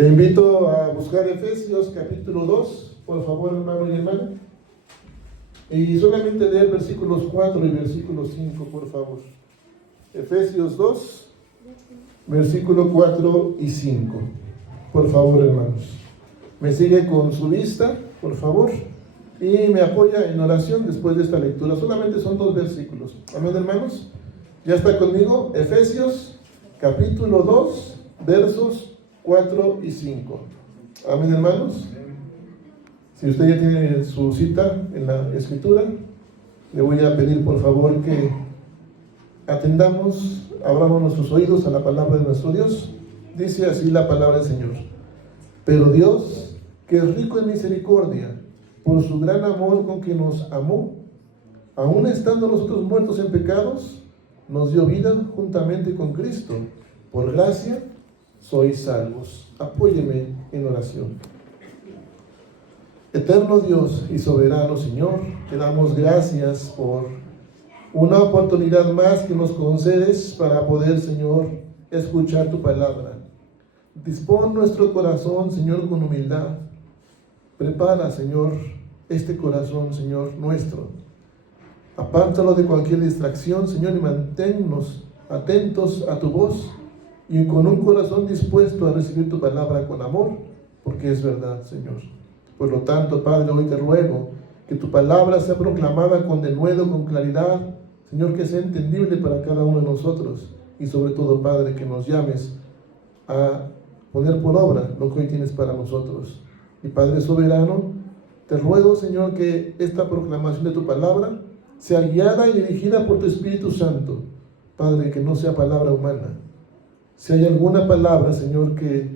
Le invito a buscar Efesios capítulo 2, por favor, hermano y hermana. Y solamente leer versículos 4 y versículo 5, por favor. Efesios 2, versículo 4 y 5. Por favor, hermanos. Me sigue con su vista, por favor. Y me apoya en oración después de esta lectura. Solamente son 2 versículos. Amén, hermanos. ¿Ya está conmigo? Efesios capítulo 2, versos 4 y 5. Amén, hermanos. Si usted ya tiene su cita en la escritura, le voy a pedir por favor que atendamos, abramos nuestros oídos a la palabra de nuestro Dios. Dice así la palabra del Señor: pero Dios, que es rico en misericordia, por su gran amor con que nos amó, aun estando nosotros muertos en pecados, nos dio vida juntamente con Cristo. Por gracia sois salvos. Apóyeme en oración. Eterno Dios y soberano Señor, te damos gracias por una oportunidad más que nos concedes para poder, Señor, escuchar tu palabra. Dispón nuestro corazón, Señor, con humildad. Prepara, Señor, este corazón, Señor, nuestro. Apártalo de cualquier distracción, Señor, y manténnos atentos a tu voz y con un corazón dispuesto a recibir tu palabra con amor, porque es verdad, Señor. Por lo tanto, Padre, hoy te ruego que tu palabra sea proclamada con denuedo, con claridad, Señor, que sea entendible para cada uno de nosotros, y sobre todo, Padre, que nos llames a poner por obra lo que hoy tienes para nosotros. Y Padre soberano, te ruego, Señor, que esta proclamación de tu palabra sea guiada y dirigida por tu Espíritu Santo. Padre, que no sea palabra humana. Si hay alguna palabra, Señor, que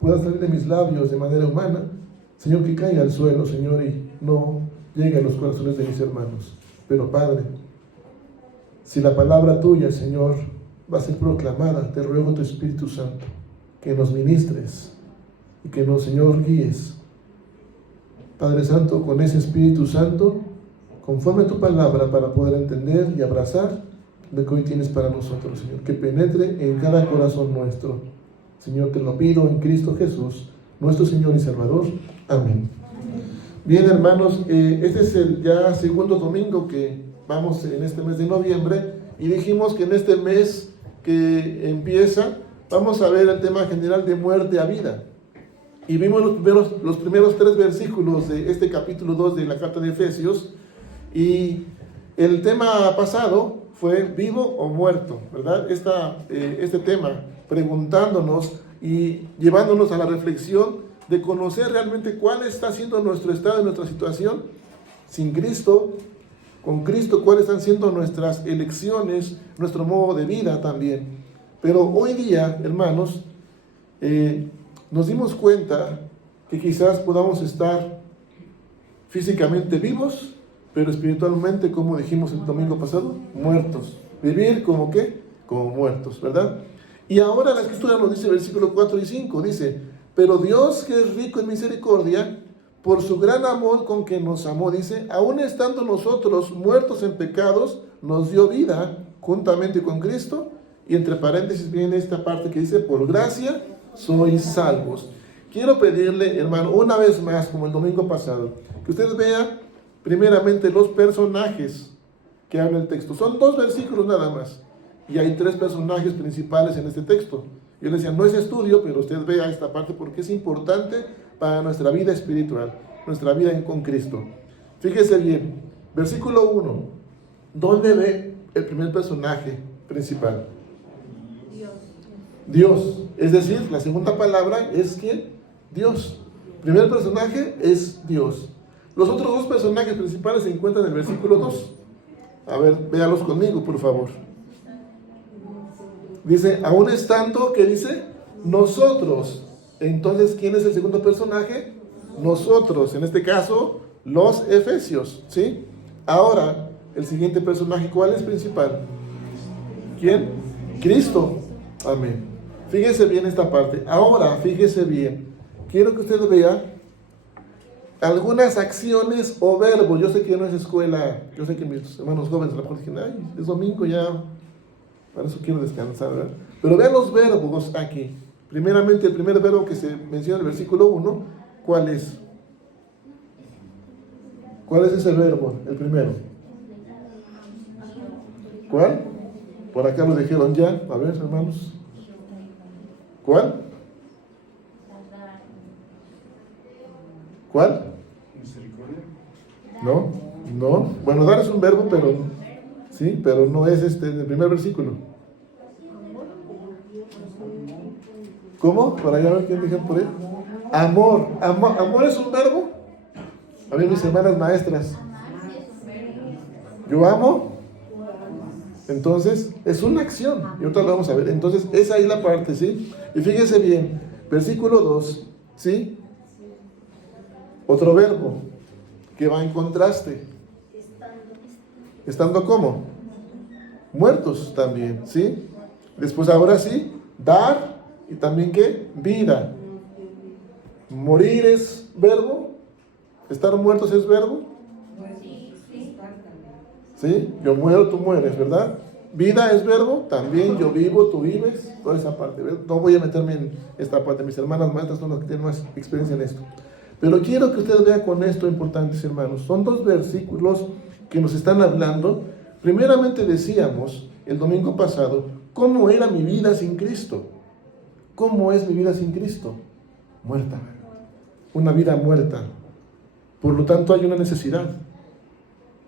pueda salir de mis labios de manera humana, Señor, que caiga al suelo, Señor, y no llegue a los corazones de mis hermanos. Pero Padre, si la palabra tuya, Señor, va a ser proclamada, te ruego tu Espíritu Santo, que nos ministres y que nos, Señor, guíes. Padre Santo, con ese Espíritu Santo, conforme a tu palabra, para poder entender y abrazar lo que hoy tienes para nosotros, Señor, que penetre en cada corazón nuestro. Señor, te lo pido en Cristo Jesús, nuestro Señor y Salvador. Amén. Bien, hermanos, este es el ya segundo domingo que vamos en este mes de noviembre, y dijimos que en este mes que empieza vamos a ver el tema general de muerte a vida. Y vimos los primeros 3 versículos de este capítulo 2 de la carta de Efesios, y el tema pasado fue vivo o muerto, ¿verdad? Este tema preguntándonos y llevándonos a la reflexión de conocer realmente cuál está siendo nuestro estado, nuestra situación sin Cristo, con Cristo, cuáles están siendo nuestras elecciones, nuestro modo de vida también. Pero hoy día, hermanos, nos dimos cuenta que quizás podamos estar físicamente vivos, pero espiritualmente, como dijimos el domingo pasado, muertos. Vivir como ¿qué? Como muertos, ¿verdad? Y ahora la Escritura nos dice, versículo 4 y 5, dice: pero Dios, que es rico en misericordia, por su gran amor con que nos amó, dice, aun estando nosotros muertos en pecados, nos dio vida juntamente con Cristo. Y entre paréntesis viene esta parte que dice: por gracia sois salvos. Quiero pedirle, hermano, una vez más, como el domingo pasado, que ustedes vean primeramente los personajes que habla el texto. Son 2 versículos nada más, y hay 3 personajes principales en este texto. Yo les decía, no es estudio, pero usted vea esta parte porque es importante para nuestra vida espiritual, nuestra vida con Cristo. Fíjese bien, versículo 1, ¿dónde ve el primer personaje principal? Dios. Es decir, la segunda palabra es ¿quién? Dios. El primer personaje es Dios. Los otros 2 personajes principales se encuentran en el versículo 2. A ver, véalos conmigo, por favor. Dice, aún estando, ¿qué dice? Nosotros. Entonces, ¿quién es el segundo personaje? Nosotros, en este caso, los efesios, ¿sí? Ahora, el siguiente personaje, ¿cuál es principal? ¿Quién? Cristo. Amén. Fíjese bien esta parte. Ahora, fíjese bien. Quiero que usted vea algunas acciones o verbos. Yo sé que no es escuela, yo sé que mis hermanos jóvenes a lo mejor dicen, ay, es domingo ya, para eso quiero descansar, ¿verdad? Pero vean los verbos aquí. Primeramente, el primer verbo que se menciona en el versículo 1, ¿cuál es? ¿Cuál es ese verbo? El primero. ¿Cuál? Por acá lo dijeron ya. A ver, hermanos. ¿Cuál? ¿Cuál? Misericordia. No, no. Bueno, dar es un verbo, pero sí, pero no es el primer versículo. ¿Cómo? Para allá ver quién dije por ahí. Amor. Amor es un verbo. A ver, mis hermanas maestras. Yo amo. Entonces, es una acción. Y ahorita lo vamos a ver. Entonces, es ahí la parte, ¿sí? Y fíjense bien. Versículo 2, ¿sí? Otro verbo que va en contraste. ¿Estando cómo? Muertos también, ¿sí? Después, ahora sí, dar. Y también, ¿qué? Vida. Morir es verbo. Estar muertos es verbo. ¿Sí? Yo muero, tú mueres, ¿verdad? Vida es verbo. También yo vivo, tú vives. Toda esa parte. ¿verdad? No voy a meterme en esta parte. Mis hermanas maestras son las que tienen más experiencia en esto. Pero quiero que ustedes vean con esto importantes, hermanos. Son dos versículos que nos están hablando. Primeramente decíamos, el domingo pasado, ¿cómo era mi vida sin Cristo? ¿Cómo es mi vida sin Cristo? Muerta. Una vida muerta. Por lo tanto, hay una necesidad.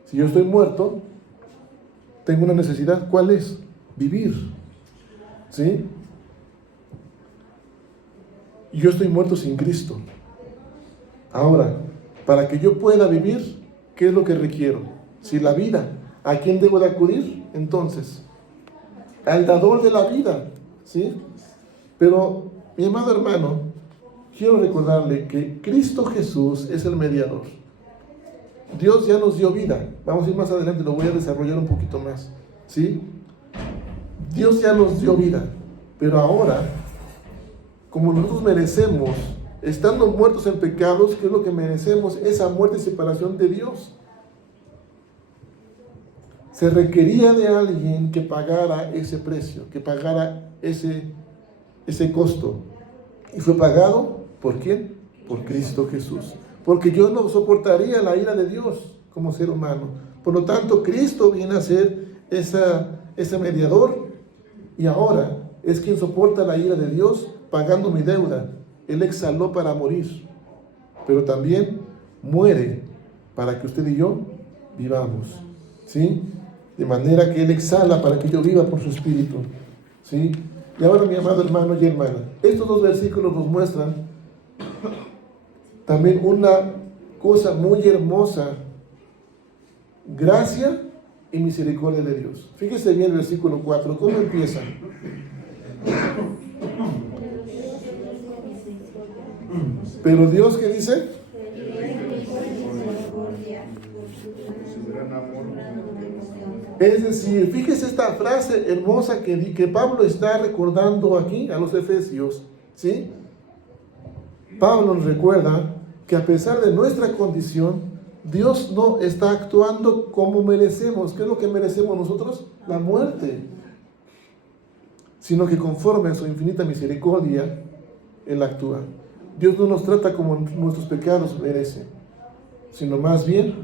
Si yo estoy muerto, tengo una necesidad. ¿Cuál es? Vivir. ¿Sí? Y yo estoy muerto sin Cristo. Ahora, para que yo pueda vivir, ¿qué es lo que requiero? Si la vida, ¿a quién debo de acudir? Entonces, al dador de la vida. ¿Sí? Pero, mi amado hermano, quiero recordarle que Cristo Jesús es el mediador. Dios ya nos dio vida. Vamos a ir más adelante, lo voy a desarrollar un poquito más. ¿Sí? Dios ya nos dio vida. Pero ahora, como nosotros merecemos, estando muertos en pecados, ¿qué es lo que merecemos? Esa muerte y separación de Dios. Se requería de alguien que pagara ese precio, que pagara ese costo. ¿Y fue pagado por quién? Por Cristo Jesús. Porque yo no soportaría la ira de Dios como ser humano. Por lo tanto, Cristo viene a ser ese mediador. Y ahora es quien soporta la ira de Dios pagando mi deuda. Él exhaló para morir. Pero también muere para que usted y yo vivamos. ¿Sí? De manera que Él exhala para que yo viva por su Espíritu. ¿Sí? Y ahora, mi amado hermano y hermana, estos dos versículos nos muestran también una cosa muy hermosa: gracia y misericordia de Dios. Fíjese bien el versículo 4, ¿cómo empieza? Pero Dios, ¿qué dice? Es decir, fíjese esta frase hermosa que Pablo está recordando aquí a los Efesios, ¿sí? Pablo nos recuerda que a pesar de nuestra condición, Dios no está actuando como merecemos. ¿Qué es lo que merecemos nosotros? La muerte. Sino que conforme a su infinita misericordia, Él actúa. Dios no nos trata como nuestros pecados merecen, sino más bien,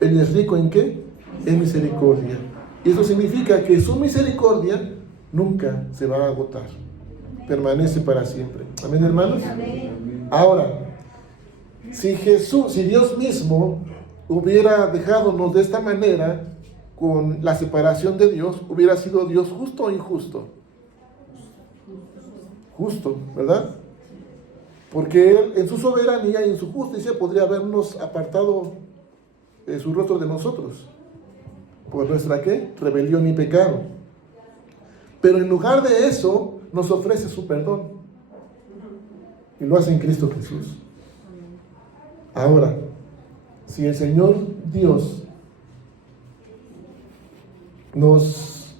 Él es rico ¿en qué? En misericordia. Y eso significa que su misericordia nunca se va a agotar. Permanece para siempre. ¿Amén, hermanos? Amén. Ahora, si Dios mismo hubiera dejándonos de esta manera, con la separación de Dios, ¿hubiera sido Dios justo o injusto? Justo, ¿verdad? Porque Él, en su soberanía y en su justicia, podría habernos apartado su rostro de nosotros por nuestra ¿qué? Rebelión y pecado. Pero en lugar de eso, nos ofrece su perdón. Y lo hace en Cristo Jesús. Ahora, si el Señor Dios nos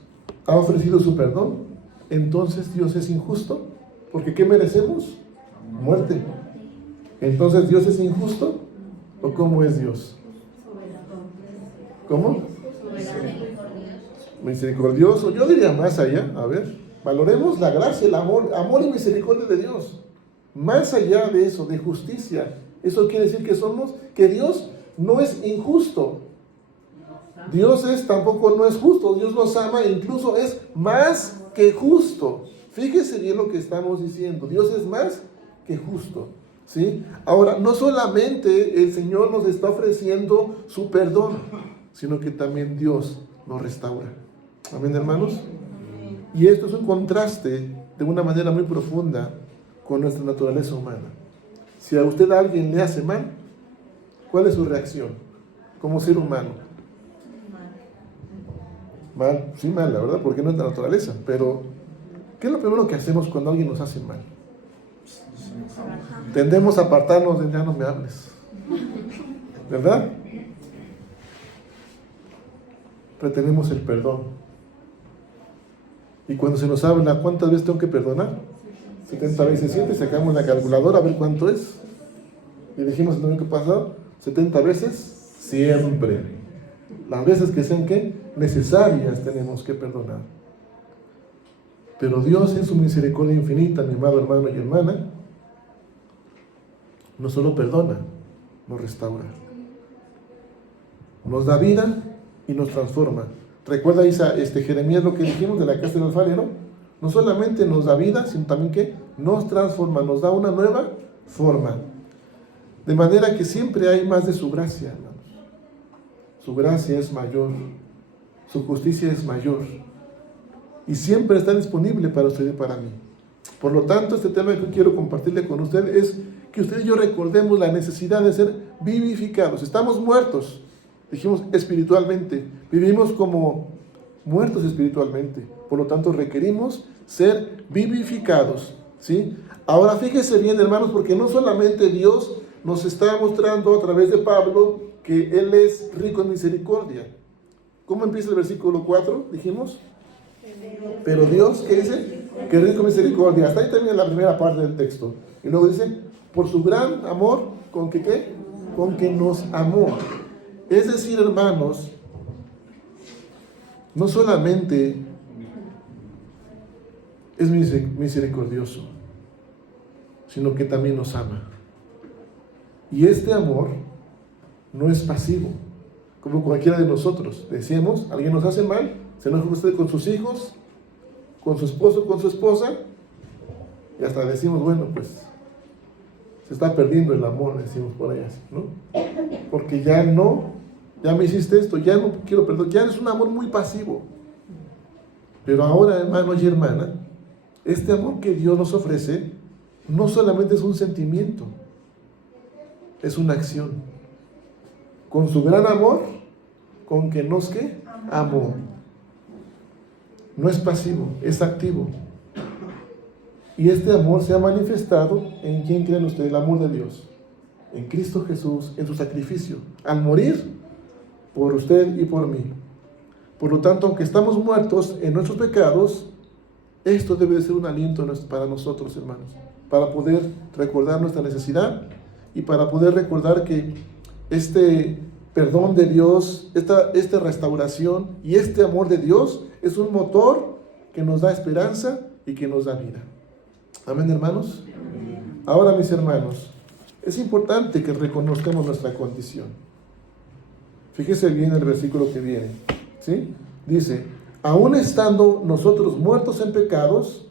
ha ofrecido su perdón, entonces Dios es injusto. Porque ¿qué merecemos? Muerte. Entonces, ¿Dios es injusto? ¿O cómo es Dios? ¿Cómo? Misericordioso. Yo diría más allá. A ver, Valoremos la gracia, el amor y misericordia de Dios. Más allá de eso, de justicia, eso quiere decir que Dios no es injusto. Dios tampoco no es justo. Dios nos ama e incluso es más que justo. Fíjese bien lo que estamos diciendo. Dios es más que justo, ¿sí? Ahora, no solamente el Señor nos está ofreciendo su perdón, sino que también Dios nos restaura. Amén, hermanos. Y esto es un contraste de una manera muy profunda con nuestra naturaleza humana. Si a usted a alguien le hace mal, ¿cuál es su reacción como ser humano? Mal, sí, mal, la verdad, porque no es la naturaleza. Pero, ¿qué es lo primero que hacemos cuando alguien nos hace mal? Tendemos a apartarnos de ya no me hables, ¿verdad? Retenemos el perdón. Y cuando se nos habla, ¿cuántas veces tengo que perdonar? 70 veces 7, sacamos la calculadora a ver cuánto es. Y dijimos el domingo pasado, 70 veces siempre. Las veces que sean necesarias tenemos que perdonar. Pero Dios en su misericordia infinita, mi amado hermano y hermana, no solo perdona, nos restaura. Nos da vida y nos transforma. ¿Recuerda Jeremías lo que dijimos de la casa del alfarero? No solamente nos da vida, sino también que nos transforma, nos da una nueva forma. De manera que siempre hay más de su gracia, hermanos. Su gracia es mayor, su justicia es mayor. Y siempre está disponible para usted y para mí. Por lo tanto, este tema que quiero compartirle con usted es que usted y yo recordemos la necesidad de ser vivificados. Estamos muertos, dijimos espiritualmente, vivimos como muertos espiritualmente. Por lo tanto, requerimos ser vivificados, ¿sí? Ahora fíjese bien, hermanos, porque no solamente Dios nos está mostrando a través de Pablo que Él es rico en misericordia. ¿Cómo empieza el versículo 4? Dijimos. Pero Dios, ¿qué dice? Que es rico en misericordia. Hasta ahí termina la primera parte del texto. Y luego dice, por su gran amor, ¿con que qué? Con que nos amó. Es decir, hermanos, no solamente es misericordioso, sino que también nos ama. Y este amor no es pasivo, como cualquiera de nosotros. Decíamos, alguien nos hace mal, se enoja usted con sus hijos, con su esposo, con su esposa, y hasta decimos, bueno, pues se está perdiendo el amor, decimos por allá, ¿no? Porque ya me hiciste esto, ya no quiero perdón, ya es un amor muy pasivo. Pero ahora, hermano y hermana, este amor que Dios nos ofrece no solamente es un sentimiento, es una acción. Con su gran amor, con que nos amó. No es pasivo, es activo. Y este amor se ha manifestado en ¿quién creen ustedes? El amor de Dios. En Cristo Jesús, en su sacrificio, al morir por usted y por mí. Por lo tanto, aunque estamos muertos en nuestros pecados, esto debe de ser un aliento para nosotros, hermanos, para poder recordar nuestra necesidad y para poder recordar que este perdón de Dios, esta restauración y este amor de Dios es un motor que nos da esperanza y que nos da vida. Amén, hermanos. Ahora, mis hermanos, es importante que reconozcamos nuestra condición. Fíjese bien el versículo que viene, ¿sí? Dice, aún estando nosotros muertos en pecados,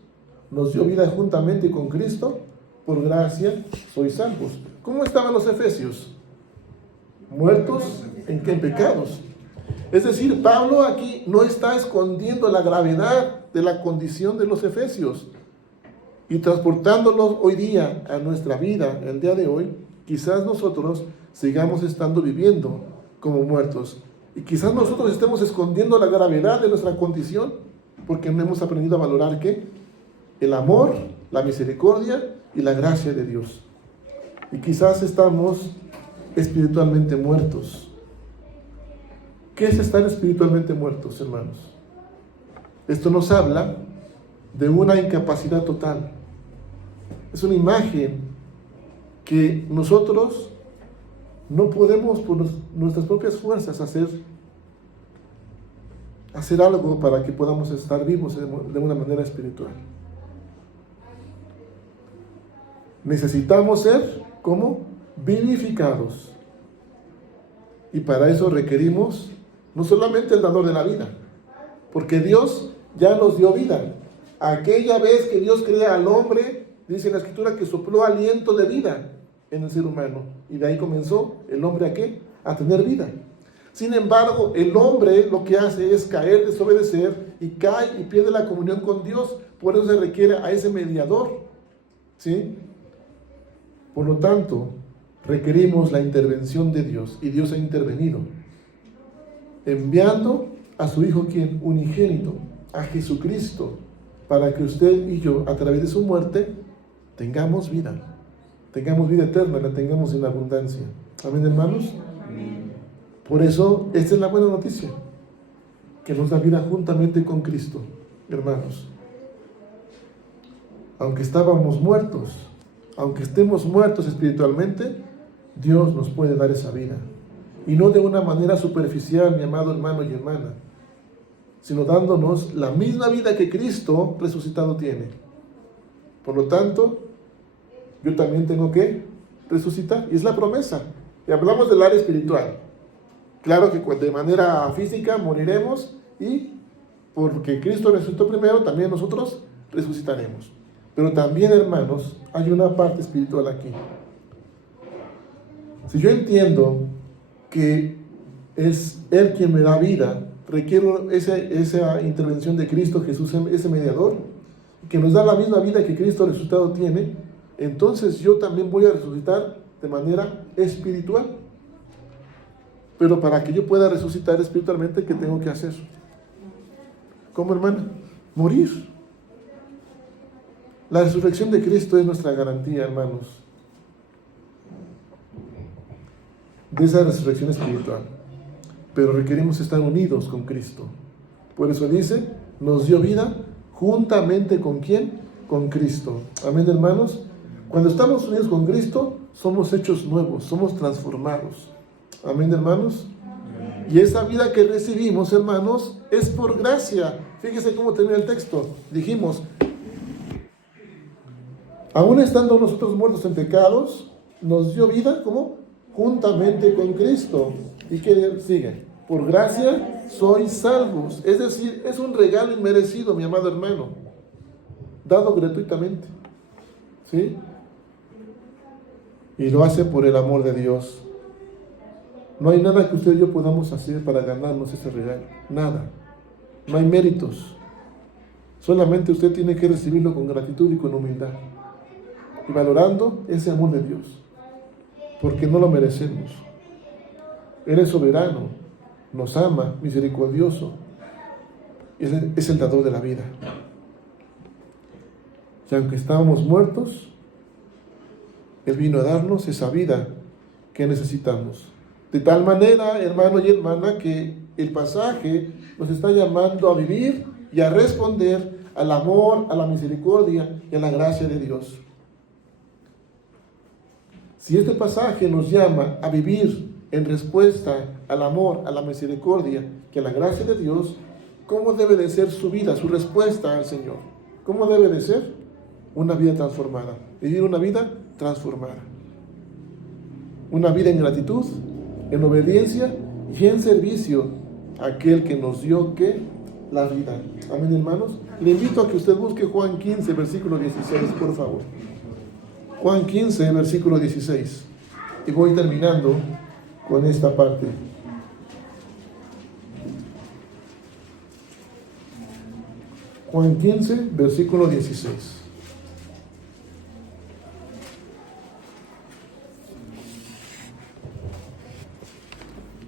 nos dio vida juntamente con Cristo, por gracia sois salvos. ¿Cómo estaban los efesios? Muertos en pecados. Es decir, Pablo aquí no está escondiendo la gravedad de la condición de los efesios y transportándolos hoy día a nuestra vida, el día de hoy. Quizás nosotros sigamos estando viviendo como muertos y quizás nosotros estemos escondiendo la gravedad de nuestra condición porque no hemos aprendido a valorar ¿qué? El amor, la misericordia y la gracia de Dios. Y quizás estamos espiritualmente muertos. ¿Qué es estar espiritualmente muertos, hermanos? Esto nos habla de una incapacidad total. Es una imagen que nosotros no podemos por nuestras propias fuerzas hacer hacer algo para que podamos estar vivos de una manera espiritual. Necesitamos ser, ¿cómo? Vivificados. Y para eso requerimos no solamente el dador de la vida, porque Dios ya nos dio vida. Aquella vez que Dios crea al hombre, dice la Escritura que sopló aliento de vida en el ser humano. Y de ahí comenzó el hombre ¿a qué? A tener vida. Sin embargo, el hombre lo que hace es caer, desobedecer, y cae y pierde la comunión con Dios. Por eso se requiere a ese mediador, ¿sí? Por lo tanto, requerimos la intervención de Dios, y Dios ha intervenido, enviando a su Hijo, ¿quién? Unigénito, a Jesucristo, para que usted y yo, a través de su muerte, tengamos vida eterna, la tengamos en abundancia. Amén, hermanos. Por eso, esta es la buena noticia, que nos da vida juntamente con Cristo, hermanos. Aunque estábamos muertos, aunque estemos muertos espiritualmente, Dios nos puede dar esa vida. Y no de una manera superficial, mi amado hermano y hermana, sino dándonos la misma vida que Cristo resucitado tiene. Por lo tanto, yo también tengo que resucitar, y es la promesa. Y hablamos del área espiritual. Claro que de manera física moriremos, y porque Cristo resucitó primero, también nosotros resucitaremos. Pero también, hermanos, hay una parte espiritual aquí. Si yo entiendo que es Él quien me da vida, requiero esa intervención de Cristo Jesús, ese mediador, que nos da la misma vida que Cristo resucitado tiene. Entonces yo también voy a resucitar de manera espiritual. Pero para que yo pueda resucitar espiritualmente, ¿qué tengo que hacer? ¿Cómo, hermana? Morir. La resurrección de Cristo es nuestra garantía, hermanos, de esa resurrección espiritual. Pero requerimos estar unidos con Cristo. Por eso dice, nos dio vida juntamente ¿con quién? Con Cristo. Amén, hermanos. Cuando estamos unidos con Cristo, somos hechos nuevos, somos transformados. Amén, hermanos. Y esa vida que recibimos, hermanos, es por gracia. Fíjese cómo termina el texto. Dijimos, aún estando nosotros muertos en pecados, nos dio vida, ¿cómo? Juntamente con Cristo. ¿Y qué sigue? Por gracia sois salvos. Es decir, es un regalo inmerecido, mi amado hermano, dado gratuitamente, ¿sí? Y lo hace por el amor de Dios. No hay nada que usted y yo podamos hacer para ganarnos ese regalo. Nada. No hay méritos. Solamente usted tiene que recibirlo con gratitud y con humildad, y valorando ese amor de Dios, porque no lo merecemos. Él es soberano, nos ama, misericordioso, es el dador de la vida. Y aunque estábamos muertos, Él vino a darnos esa vida que necesitamos. De tal manera, hermano y hermana, que el pasaje nos está llamando a vivir y a responder al amor, a la misericordia y a la gracia de Dios. Si este pasaje nos llama a vivir en respuesta al amor, a la misericordia y a la gracia de Dios, ¿cómo debe de ser su vida, su respuesta al Señor? ¿Cómo debe de ser? Una vida transformada. Vivir una vida transformada. Una vida en gratitud, en obediencia y en servicio a aquel que nos dio, ¿qué? La vida. Amén, hermanos. Le invito a que usted busque Juan 15, versículo 16, por favor. Juan 15, versículo 16. Y voy terminando con esta parte. Juan 15, versículo 16.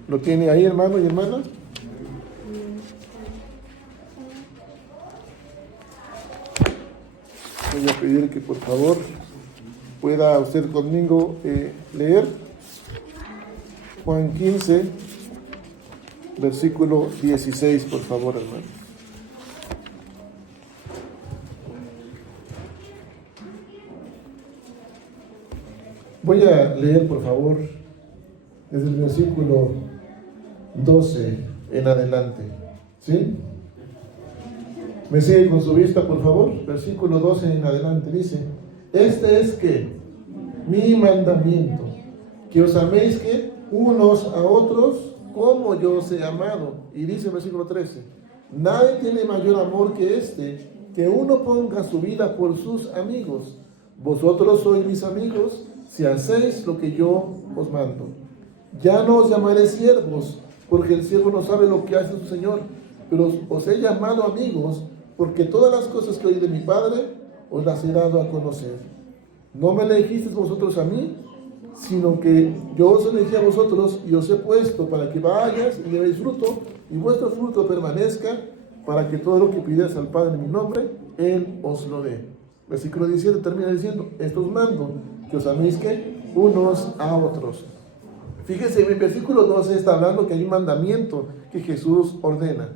¿Lo tiene ahí, hermano y hermana? Voy a pedir que por favor pueda usted conmigo leer Juan 15, versículo 16, por favor, hermano. Voy a leer, por favor, desde el versículo 12 en adelante. ¿Sí? Me sigue con su vista, por favor. Versículo 12 en adelante dice: este es que mi mandamiento, que os améis que unos a otros como yo os he amado. Y dice el versículo 13: nadie tiene mayor amor que este, que uno ponga su vida por sus amigos. Vosotros sois mis amigos si hacéis lo que yo os mando. Ya no os llamaré siervos, porque el siervo no sabe lo que hace su señor, pero os he llamado amigos, porque todas las cosas que oí de mi Padre os las he dado a conocer. No me elegisteis vosotros a mí, sino que yo os elegí a vosotros y os he puesto para que vayas y llevéis fruto, y vuestro fruto permanezca, para que todo lo que pidáis al Padre en mi nombre, Él os lo dé. Versículo 17 termina diciendo: esto os mando, que os améis que unos a otros. Fíjese, en el versículo 12 está hablando que hay un mandamiento que Jesús ordena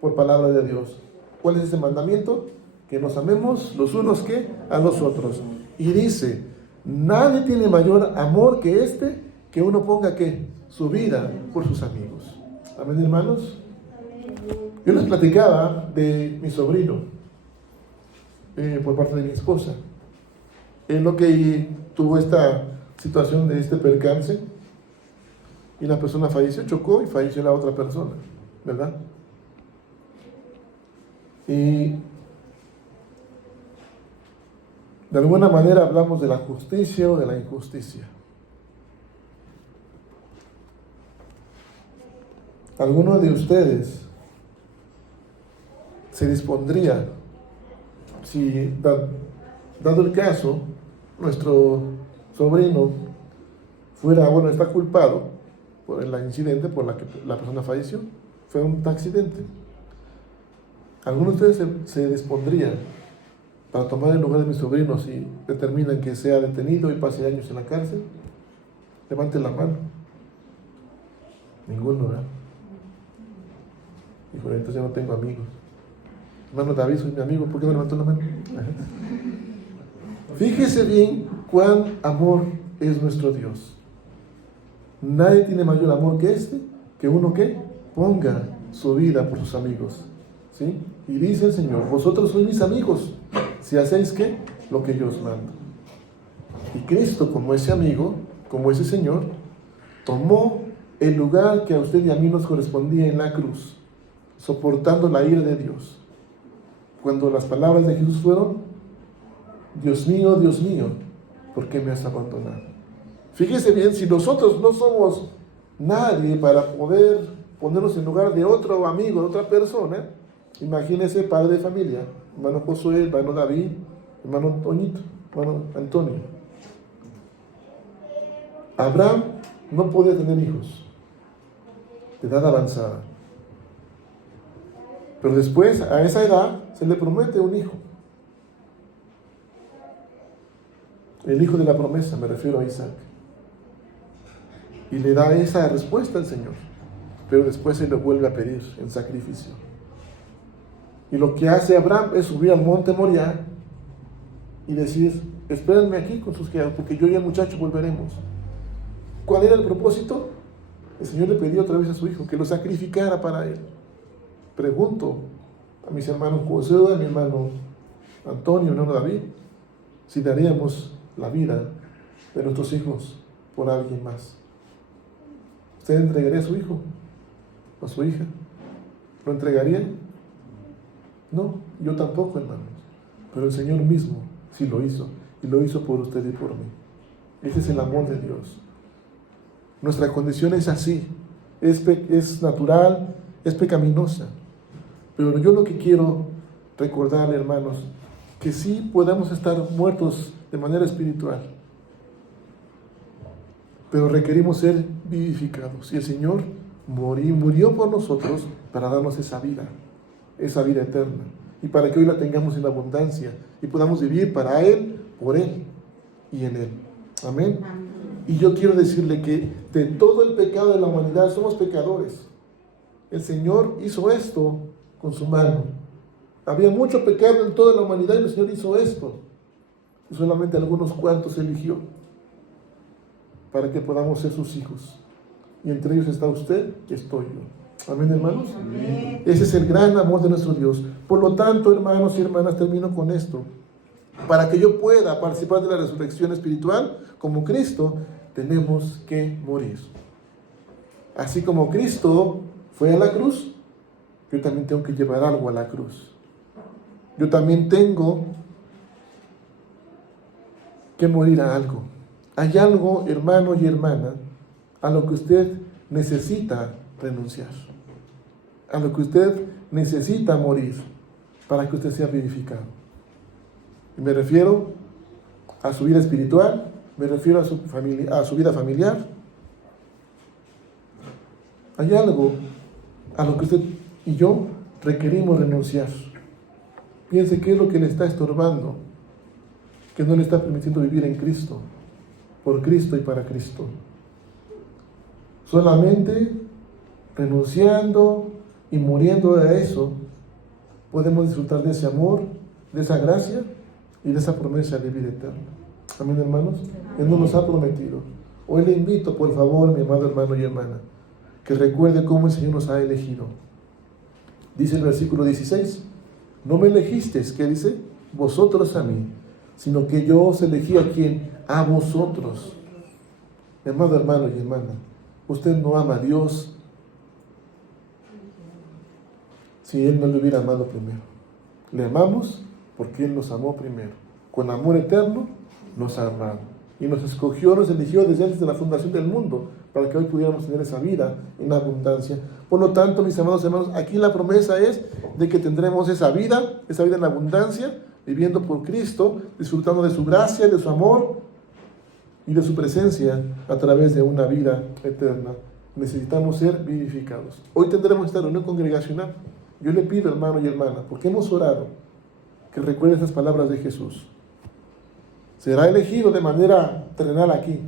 por palabra de Dios. ¿Cuál es ese mandamiento? Que nos amemos los unos que a los otros. Y dice: nadie tiene mayor amor que este, que uno ponga ¿qué? Su vida por sus amigos. Amén, hermanos. Yo les platicaba de mi sobrino, por parte de mi esposa. En lo que tuvo esta situación de este percance, y la persona falleció, chocó y falleció la otra persona, ¿verdad? Y de alguna manera hablamos de la justicia o de la injusticia. ¿Alguno de ustedes se dispondría, si dado el caso, nuestro sobrino está culpado por el incidente por la que la persona falleció? Fue un accidente. ¿Alguno de ustedes se dispondría para tomar el lugar de mi sobrino si determinan que sea detenido y pase años en la cárcel? Levante la mano. Ninguno, ¿verdad? Hijo, entonces ya no tengo amigos. Hermano David, soy mi amigo, ¿por qué me levantó la mano? Fíjese bien cuán amor es nuestro Dios. Nadie tiene mayor amor que este, que uno que ponga su vida por sus amigos. ¿Sí? Y dice el Señor: vosotros sois mis amigos si hacéis ¿qué? Lo que yo os mando. Y Cristo, como ese amigo, como ese Señor, tomó el lugar que a usted y a mí nos correspondía en la cruz, soportando la ira de Dios. Cuando las palabras de Jesús fueron: Dios mío, ¿por qué me has abandonado? Fíjese bien, si nosotros no somos nadie para poder ponernos en lugar de otro amigo, de otra persona, imagínese padre de familia, hermano Josué, hermano David, hermano Toñito, hermano Antonio. Abraham no podía tener hijos de edad avanzada, pero después, a esa edad, se le promete un hijo. El hijo de la promesa, me refiero a Isaac. Y le da esa respuesta al Señor, pero después se le vuelve a pedir en sacrificio. Y lo que hace Abraham es subir al monte Moriah y decir: espérenme aquí con sus criados, porque yo y el muchacho volveremos. ¿Cuál era el propósito? El Señor le pidió otra vez a su hijo que lo sacrificara para él. Pregunto a mis hermanos José, a mi hermano Antonio, mi hermano David, si daríamos la vida de nuestros hijos por alguien más. ¿Usted entregaría a su hijo o a su hija? ¿Lo entregaría? No, yo tampoco, hermanos. Pero el Señor mismo sí lo hizo, y lo hizo por usted y por mí. Ese es el amor de Dios. Nuestra condición es así, es natural, es pecaminosa. Pero yo lo que quiero recordarle, hermanos, que sí podemos estar muertos de manera espiritual, pero requerimos ser vivificados. Y el Señor murió por nosotros para darnos esa vida eterna, y para que hoy la tengamos en abundancia y podamos vivir para Él, por Él y en Él. Amén. Y yo quiero decirle que de todo el pecado de la humanidad somos pecadores. El Señor hizo esto con su mano. Había mucho pecado en toda la humanidad y el Señor hizo esto. Y solamente algunos cuantos eligió para que podamos ser sus hijos. Y entre ellos está usted y estoy yo. Amén, hermanos. Ese es el gran amor de nuestro Dios. Por lo tanto, hermanos y hermanas, termino con esto. Para que yo pueda participar de la resurrección espiritual como Cristo, tenemos que morir. Así como Cristo fue a la cruz, yo también tengo que llevar algo a la cruz. Yo también tengo que morir a algo. Hay algo, hermano y hermana, a lo que usted necesita renunciar. A lo que usted necesita morir para que usted sea vivificado. Y me refiero a su vida espiritual, me refiero a su vida familiar. Hay algo a lo que usted y yo requerimos renunciar. Piense qué es lo que le está estorbando, que no le está permitiendo vivir en Cristo, por Cristo y para Cristo. Solamente renunciando y muriendo a eso, podemos disfrutar de ese amor, de esa gracia y de esa promesa de vida eterna. Amén, hermanos. Él nos ha prometido. Hoy le invito, por favor, mi amado hermano y hermana, que recuerde cómo el Señor nos ha elegido. Dice el versículo 16, no me elegisteis, ¿qué dice? Vosotros a mí, sino que yo os elegí a quién, a vosotros. Mi amado hermano y hermana, usted no ama a Dios si Él no le hubiera amado primero. Le amamos porque Él nos amó primero. Con amor eterno nos ha amado. Y nos escogió, nos eligió desde antes de la fundación del mundo, para que hoy pudiéramos tener esa vida en abundancia. Por lo tanto, mis amados hermanos, aquí la promesa es de que tendremos esa vida en abundancia, viviendo por Cristo, disfrutando de su gracia, de su amor y de su presencia a través de una vida eterna. Necesitamos ser vivificados. Hoy tendremos esta reunión congregacional. Yo le pido, hermano y hermana, porque hemos orado, que recuerde estas palabras de Jesús. Será elegido de manera terrenal aquí,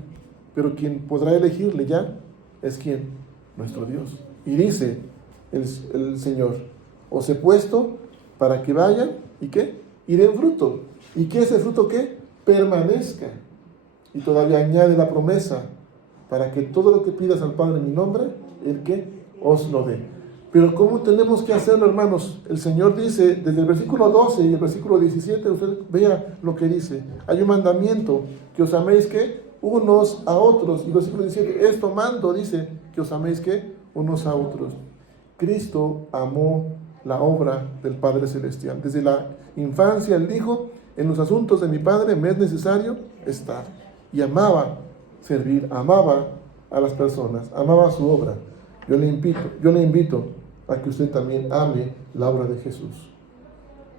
pero quien podrá elegirle ya es ¿quién? Nuestro Dios. Y dice el Señor, os he puesto para que vayan, ¿y qué? Y den fruto. ¿Y qué es el fruto? ¿Qué? Permanezca. Y todavía añade la promesa, para que todo lo que pidas al Padre en mi nombre, el que os lo dé. Pero ¿cómo tenemos que hacerlo, hermanos? El Señor dice, desde el versículo 12 y el versículo 17, usted vea lo que dice. Hay un mandamiento, que os améis, ¿qué? Unos a otros. Y el versículo 17, esto mando, dice, que os améis, ¿qué? Unos a otros. Cristo amó la obra del Padre Celestial. Desde la infancia Él dijo, en los asuntos de mi Padre me es necesario estar. Y amaba servir, amaba a las personas, amaba su obra. Yo le invito a que usted también ame la obra de Jesús.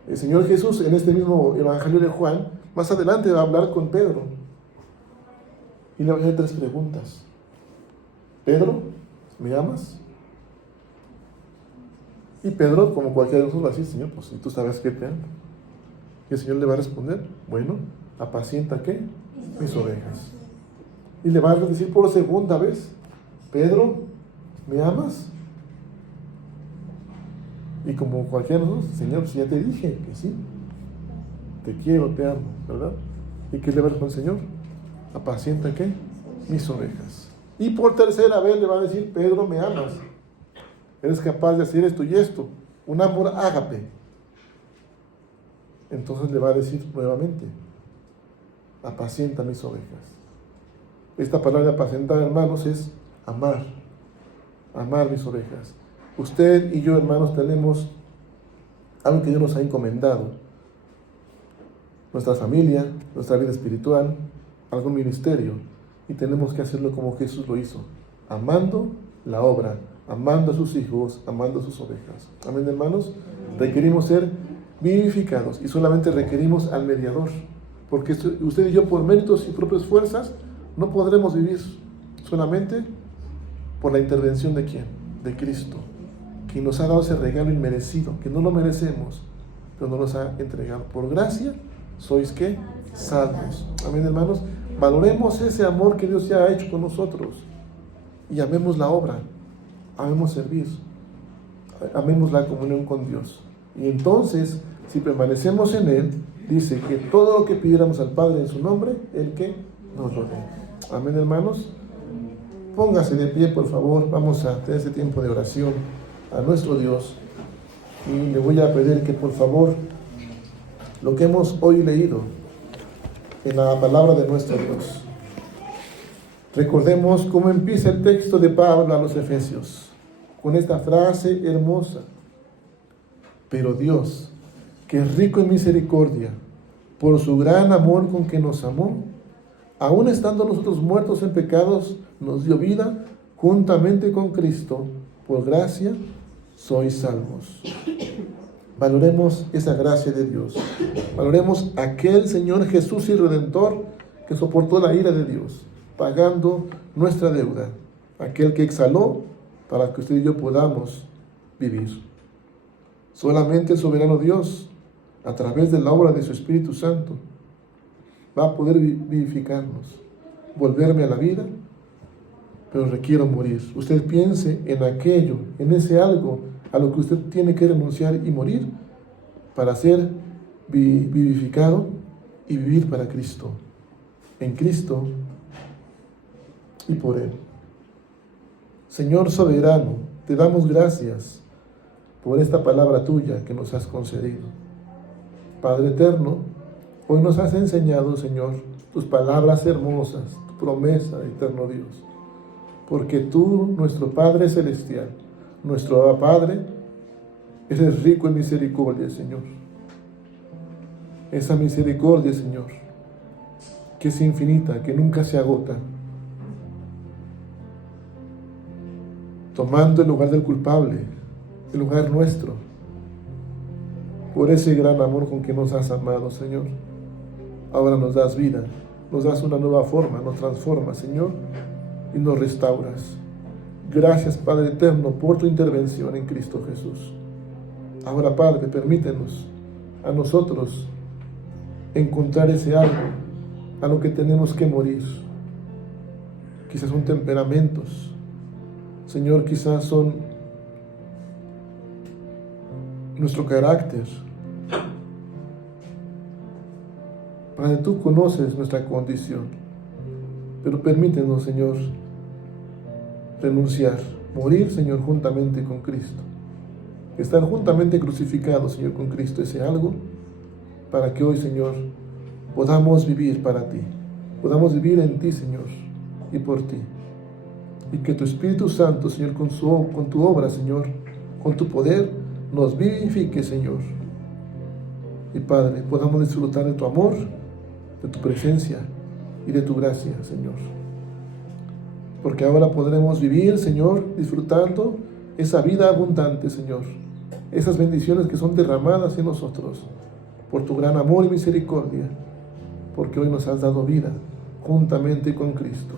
El Señor Jesús, en este mismo Evangelio de Juan, más adelante va a hablar con Pedro. Y le va a hacer 3 preguntas. Pedro, ¿me amas? Y Pedro, como cualquiera de nosotros, va a decir, Señor, pues si tú sabes que te amo. Y el Señor le va a responder, bueno, apacienta, ¿qué? Mis ovejas. Y le va a decir por segunda vez, Pedro, ¿me amas? Y como cualquiera de nosotros, Señor, pues ya te dije que sí, te quiero, te amo, ¿verdad? ¿Y qué le va a responder el Señor? Apacienta, ¿qué? Mis ovejas. Y por tercera vez le va a decir, Pedro, ¿me amas? Eres capaz de hacer esto y esto, un amor ágape. Entonces le va a decir nuevamente, apacienta mis ovejas. Esta palabra de apacentar, hermanos, es amar mis ovejas. Usted y yo, hermanos, tenemos algo que Dios nos ha encomendado. Nuestra familia, nuestra vida espiritual, algún ministerio. Y tenemos que hacerlo como Jesús lo hizo. Amando la obra, amando a sus hijos, amando a sus ovejas. Amén, hermanos. Requerimos ser vivificados y solamente requerimos al mediador. Porque usted y yo, por méritos y propias fuerzas, no podremos vivir. Solamente por la intervención de ¿quién? De Cristo, quien nos ha dado ese regalo inmerecido, que no lo merecemos, pero nos ha entregado. Por gracia, sois ¿qué? Salvos. Amén, hermanos. Valoremos ese amor que Dios ya ha hecho con nosotros y amemos la obra, amemos servir, amemos la comunión con Dios. Y entonces, si permanecemos en Él, dice que todo lo que pidiéramos al Padre en su nombre, Él que nos lo dé. Amén, hermanos. Póngase de pie, por favor. Vamos a tener este tiempo de oración. a nuestro Dios. Y le voy a pedir que por favor, lo que hemos hoy leído en la palabra de nuestro Dios, recordemos cómo empieza el texto de Pablo a los Efesios, con esta frase hermosa: pero Dios, que es rico en misericordia, por su gran amor con que nos amó, aun estando nosotros muertos en pecados, nos dio vida juntamente con Cristo. Por gracia sois salvos. Valoremos esa gracia de Dios. Valoremos aquel Señor Jesús y Redentor que soportó la ira de Dios, pagando nuestra deuda. Aquel que exhaló para que usted y yo podamos vivir. Solamente el soberano Dios, a través de la obra de su Espíritu Santo, va a poder vivificarnos, volverme a la vida, pero requiero morir. Usted piense en aquello, en ese algo a lo que usted tiene que renunciar y morir para ser vivificado y vivir para Cristo, en Cristo y por Él. Señor soberano, te damos gracias por esta palabra tuya que nos has concedido. Padre eterno, hoy nos has enseñado, Señor, tus palabras hermosas, tu promesa, eterno Dios. Porque tú, nuestro Padre Celestial, nuestro Padre, eres rico en misericordia, Señor. Esa misericordia, Señor, que es infinita, que nunca se agota, tomando el lugar del culpable, el lugar nuestro, por ese gran amor con que nos has amado, Señor. Ahora nos das vida, nos das una nueva forma, nos transformas, Señor, y nos restauras. Gracias, Padre eterno, por tu intervención en Cristo Jesús. Ahora, Padre, permítenos a nosotros encontrar ese algo a lo que tenemos que morir. Quizás son temperamentos, Señor, quizás son nuestro carácter. Padre, tú conoces nuestra condición, pero permítenos, Señor, renunciar, morir, Señor, juntamente con Cristo, estar juntamente crucificados, Señor, con Cristo, ese algo, para que hoy, Señor, podamos vivir para ti, podamos vivir en ti, Señor, y por ti, y que tu Espíritu Santo, Señor, con tu obra, Señor, con tu poder, nos vivifique, Señor, y Padre, podamos disfrutar de tu amor, de tu presencia y de tu gracia, Señor. Porque ahora podremos vivir, Señor, disfrutando esa vida abundante, Señor. Esas bendiciones que son derramadas en nosotros por tu gran amor y misericordia. Porque hoy nos has dado vida juntamente con Cristo.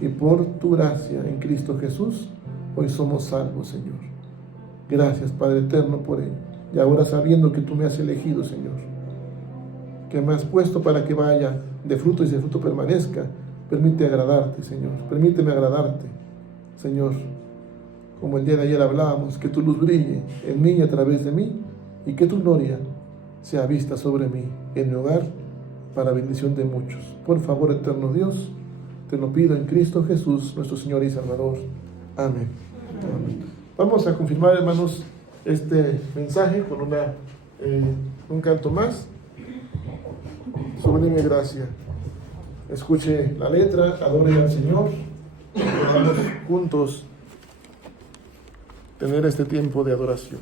Y por tu gracia en Cristo Jesús, hoy somos salvos, Señor. Gracias, Padre eterno, por él. Y ahora sabiendo que tú me has elegido, Señor, que me has puesto para que vaya de fruto y ese fruto permanezca, permite agradarte, Señor. Permíteme agradarte, Señor. Como el día de ayer hablábamos, que tu luz brille en mí y a través de mí, y que tu gloria sea vista sobre mí, en mi hogar, para bendición de muchos. Por favor, eterno Dios, te lo pido en Cristo Jesús, nuestro Señor y Salvador. Amén. Amén. Vamos a confirmar, hermanos, este mensaje con un canto más. Sublime gracia. Escuche la letra, adore al Señor. Podamos juntos tener este tiempo de adoración.